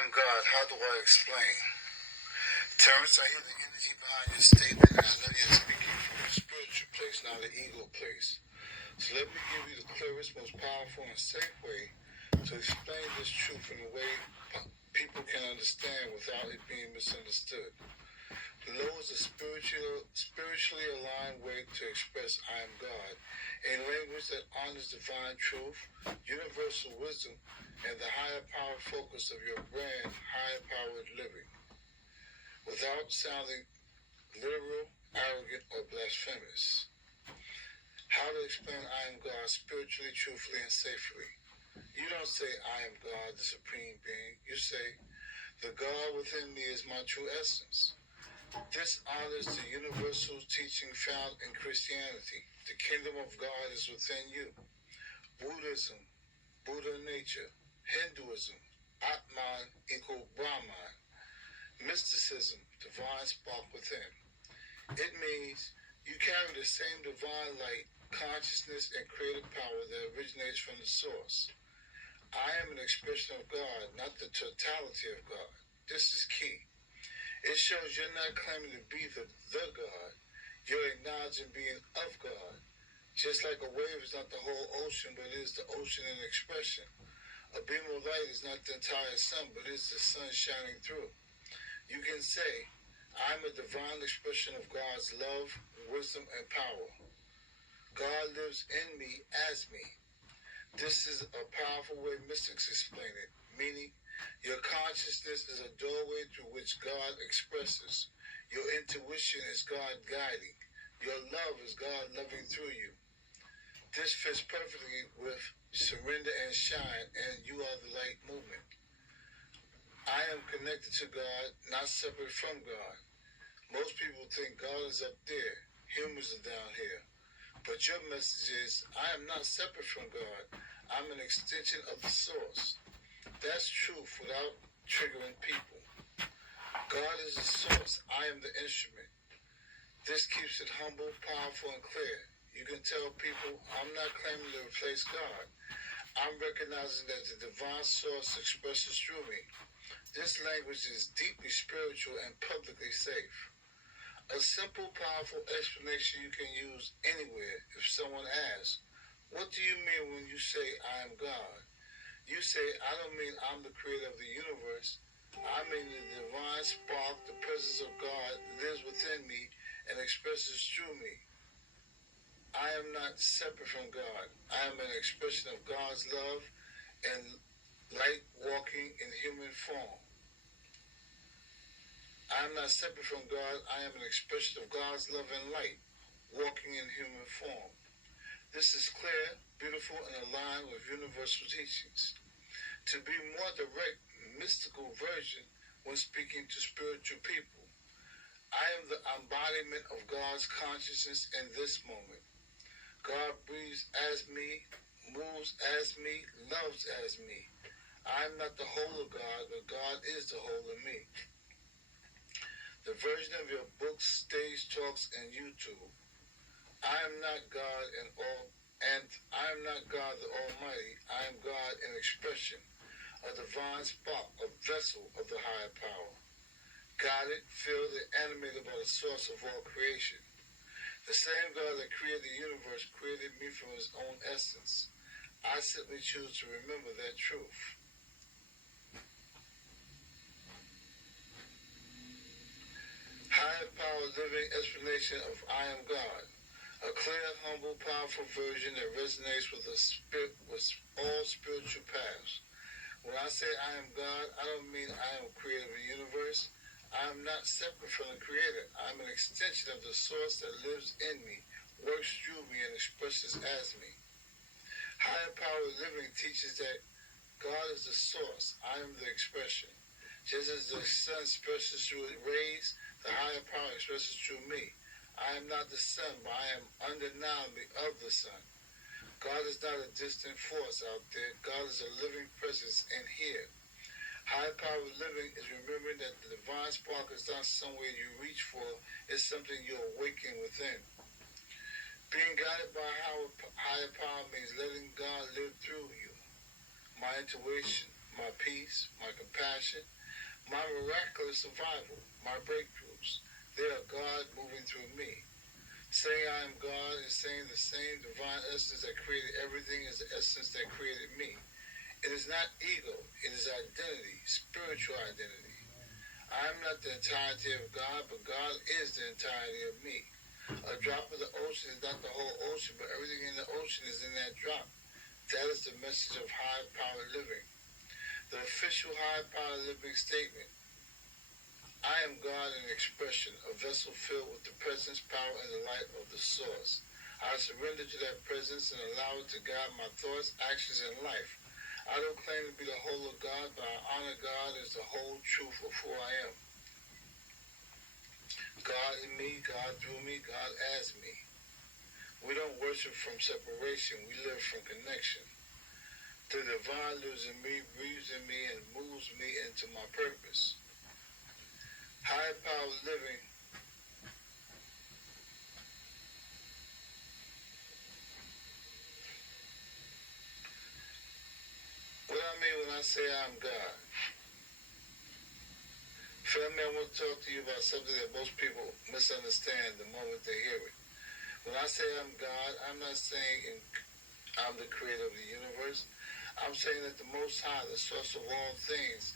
am God. How do I explain? Terrence, I hear the energy behind your statement, and I know you're speaking from a spiritual place, not an ego place. So let me give you the clearest, most powerful, and safe way to explain this truth in a way people can understand without it being misunderstood. The law is a spiritually aligned way to express I am God, a language that honors divine truth, universal wisdom, and the higher power focus of your brand, higher powered living, without sounding literal, arrogant, or blasphemous. How to explain I am God spiritually, truthfully, and safely. You don't say I am God, the supreme being. You say the God within me is my true essence. This honors the universal teaching found in Christianity. The kingdom of God is within you. Buddhism, Buddha nature. Hinduism, Atman equal Brahman. Mysticism, divine spark within. It means you carry the same divine light, consciousness, and creative power that originates from the source. I am an expression of God, not the totality of God. This is key. It shows you're not claiming to be the God. You're acknowledging being of God. Just like a wave is not the whole ocean, but it is the ocean in expression. A beam of light is not the entire sun, but it is the sun shining through. You can say, I'm a divine expression of God's love, wisdom, and power. God lives in me as me. This is a powerful way mystics explain it, meaning your consciousness is a doorway through which God expresses. Your intuition is God guiding. Your love is God loving through you. This fits perfectly with surrender and shine, and you are the light movement. I am connected to God, not separate from God. Most people think God is up there, humans are down here. But your message is, I am not separate from God. I'm an extension of the source. That's truth without triggering people. God is the source. I am the instrument. This keeps it humble, powerful, and clear. You can tell people, I'm not claiming to replace God. I'm recognizing that the divine source expresses through me. This language is deeply spiritual and publicly safe. A simple, powerful explanation you can use anywhere if someone asks, what do you mean when you say I am God? You say, I don't mean I'm the creator of the universe. I mean the divine spark, the presence of God lives within me and expresses through me. I am not separate from God. I am an expression of God's love and light walking in human form. I am not separate from God. I am an expression of God's love and light walking in human form. This is clear, beautiful, and aligned with universal teachings. To be more direct, mystical version when speaking to spiritual people. I am the embodiment of God's consciousness in this moment. God breathes as me, moves as me, loves as me. I am not the whole of God, but God is the whole of me. The version of your books, stage talks, and YouTube. I am not God and I am not God the Almighty. I am God in expression. A divine spark, a vessel of the higher power. Guided, filled, and animated by the source of all creation. The same God that created the universe created me from his own essence. I simply choose to remember that truth. Higher power living explanation of I am God. A clear, humble, powerful version that resonates with all spiritual paths. When I say I am God, I don't mean I am creator of the universe. I am not separate from the creator. I am an extension of the source that lives in me, works through me, and expresses as me. Higher power living teaches that God is the source. I am the expression. Just as the sun expresses through its rays, the higher power expresses through me. I am not the sun, but I am undeniably of the sun. God is not a distant force out there. God is a living presence in here. High power living is remembering that the divine spark is not somewhere you reach for. It's something you awaken within. Being guided by higher power means letting God live through you. My intuition, my peace, my compassion, my miraculous survival, my breakthroughs. They are God moving through me. Saying I am God is saying the same divine essence that created everything is the essence that created me. It is not ego, it is identity, spiritual identity. I am not the entirety of God, but God is the entirety of me. A drop of the ocean is not the whole ocean, but everything in the ocean is in that drop. That is the message of high-powered living. The official high-powered living statement. I am God in expression, a vessel filled with the presence, power, and the light of the source. I surrender to that presence and allow it to guide my thoughts, actions, and life. I don't claim to be the whole of God, but I honor God as the whole truth of who I am. God in me, God through me, God as me. We don't worship from separation, we live from connection. The divine lives in me, breathes in me, and moves me into my purpose. High-powered living what I mean when I say I'm God. Family, I want to talk to you about something that most people misunderstand the moment they hear it. When I say I'm God, I'm not saying I'm the creator of the universe. I'm saying that the Most High, the source of all things.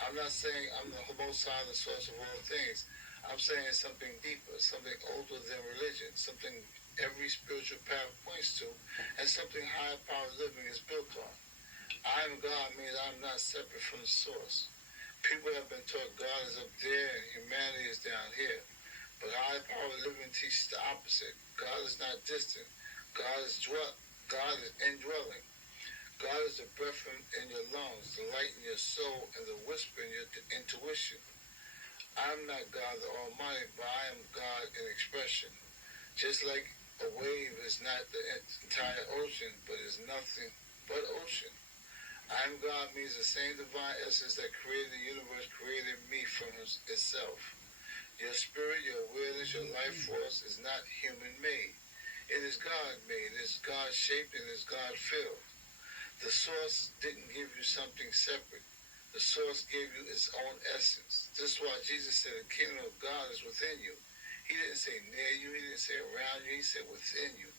I'm not saying I'm the Most High, the source of all things. I'm saying it's something deeper, something older than religion, something every spiritual path points to, and something high-powered living is built on. I am God means I'm not separate from the source. People have been taught God is up there and humanity is down here. But high-powered living teaches the opposite. God is not distant. God is indwelling. God is the breath in your lungs, the light in your soul, and the whisper in your intuition. I'm not God the Almighty, but I am God in expression. Just like a wave is not the entire ocean, but is nothing but ocean. I am God means the same divine essence that created the universe created me from itself. Your spirit, your awareness, your life force is not human-made. It is God-made, it is God-shaped, and it is God-filled. The source didn't give you something separate. The source gave you its own essence. This is why Jesus said the kingdom of God is within you. He didn't say near you, he didn't say around you, he said within you.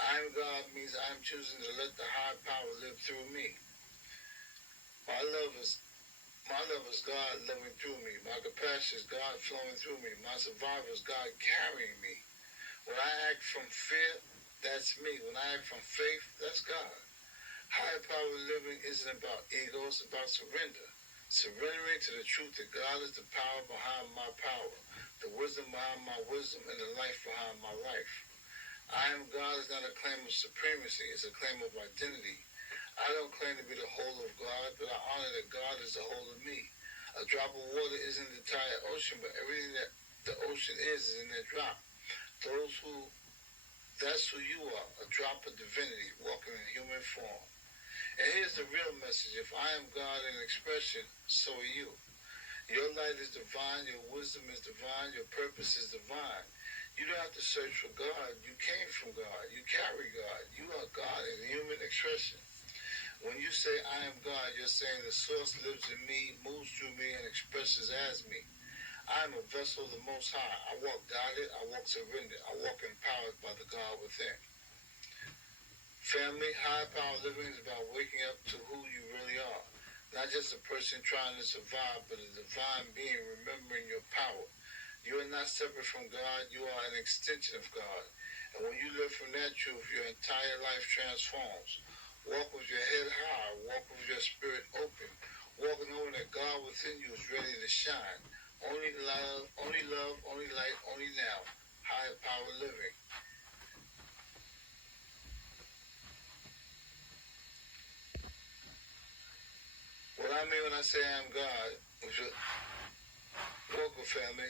I am God means I'm choosing to let the high power live through me. My love is God living through me. My compassion is God flowing through me. My survival is God carrying me. When I act from fear, that's me. When I act from faith, that's God. Higher power living isn't about ego, it's about surrender. Surrendering to the truth that God is the power behind my power, the wisdom behind my wisdom, and the life behind my life. I am God is not a claim of supremacy, it's a claim of identity. I don't claim to be the whole of God, but I honor that God is the whole of me. A drop of water isn't the entire ocean, but everything that the ocean is in that drop. That's who you are, a drop of divinity walking in human form. And here's the real message. If I am God in expression, so are you. Your light is divine, your wisdom is divine, your purpose is divine. You don't have to search for God. You came from God. You carry God. You are God in human expression. When you say, I am God, you're saying the source lives in me, moves through me, and expresses as me. I am a vessel of the Most High. I walk guided, I walk surrendered, I walk empowered by the God within. Family, high-powered living is about waking up to who you really are. Not just a person trying to survive, but a divine being remembering your power. You are not separate from God, you are an extension of God. And when you live from that truth, your entire life transforms. Walk with your head high. Walk with your spirit open. Walk knowing that God within you is ready to shine. Only love, only light, only now. Higher power living. What I mean when I say I'm God, welcome family.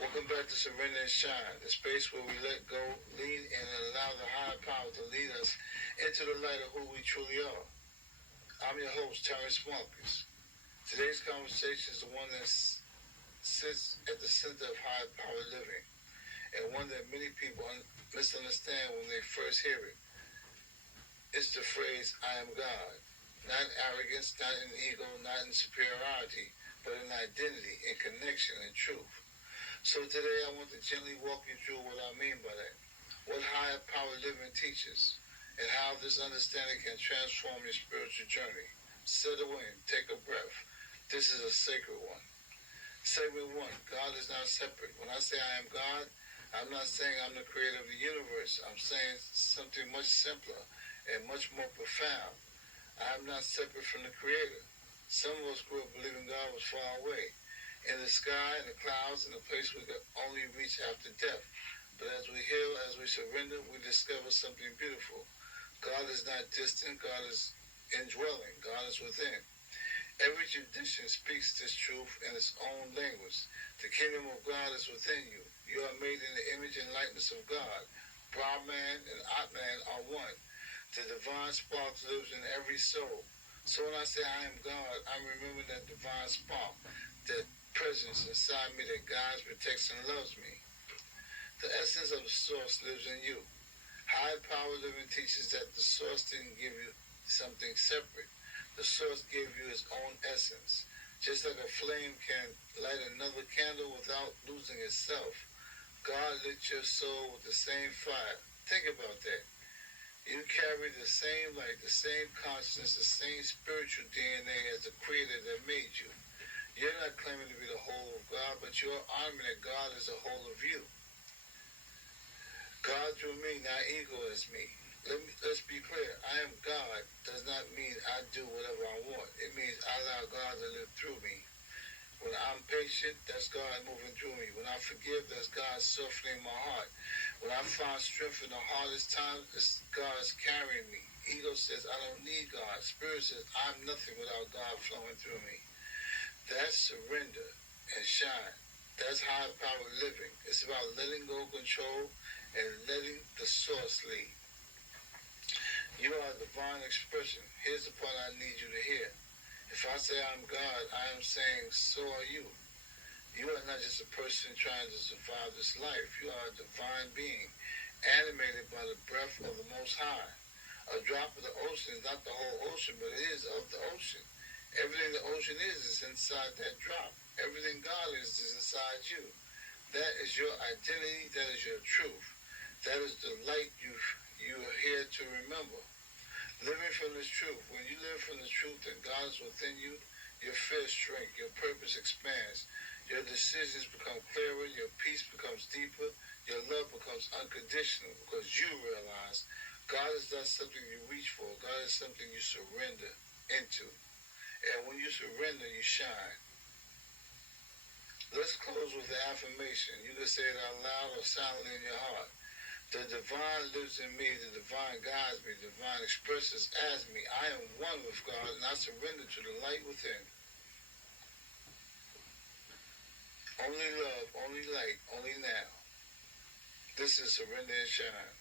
Welcome back to Surrender and Shine, the space where we let go, lean in, and allow the higher power to lead us into the light of who we truly are. I'm your host, Terrence Marcus. Today's conversation is the one that sits at the center of high power living, and one that many people misunderstand when they first hear it. It's the phrase, I am God. not arrogance, not in ego, not in superiority, but in identity, in connection, in truth. So today I want to gently walk you through what I mean by that, what higher power living teaches, and how this understanding can transform your spiritual journey. Settle in, take a breath. This is a sacred one. Segment 1, God is not separate. When I say I am God, I'm not saying I'm the creator of the universe. I'm saying something much simpler and much more profound. I am not separate from the creator. Some of us grew up believing God was far away, in the sky, in the clouds, in a place we could only reach after death. But as we heal, as we surrender, we discover something beautiful. God is not distant. God is indwelling. God is within. Every tradition speaks this truth in its own language. The kingdom of God is within you. You are made in the image and likeness of God. Brahman and Atman are one. The divine spark lives in every soul. So when I say I am God, I'm remembering that divine spark, that presence inside me that guides, protects, and loves me. The essence of the source lives in you. High power living teaches that the source didn't give you something separate. The source gave you its own essence. Just like a flame can light another candle without losing itself, God lit your soul with the same fire. Think about that. You carry the same light, the same consciousness, the same spiritual DNA as the creator that made you. You're not claiming to be the whole of God, but you're honoring that God is the whole of you. God through me, not ego as me. Let's be clear. I am God does not mean I do whatever I want. It means I allow God to live through me. When I'm patient, that's God moving through me. When I forgive, that's God softening my heart. When I find strength in the hardest times, it's God's carrying me. Ego says I don't need God. Spirit says I'm nothing without God flowing through me. That's surrender and shine. That's high power living. It's about letting go of control and letting the source lead. You are a divine expression. Here's the part I need you to hear. If I say I'm God, I am saying so are you. You are not just a person trying to survive this life. You are a divine being, animated by the breath of the Most High. A drop of the ocean is not the whole ocean, but it is of the ocean. Everything the ocean is inside that drop. Everything God is inside you. That is your identity. That is your truth. That is the light you are here to remember. Living from this truth. When you live from the truth that God is within you, your fears shrink, your purpose expands, your decisions become clearer, your peace becomes deeper, your love becomes unconditional because you realize God is not something you reach for. God is something you surrender into. And when you surrender, you shine. Let's close with the affirmation. You can say it out loud or silently in your heart. The divine lives in me, the divine guides me, the divine expresses as me. I am one with God and I surrender to the light within. Only love, only light, only now. This is Surrender and Shine.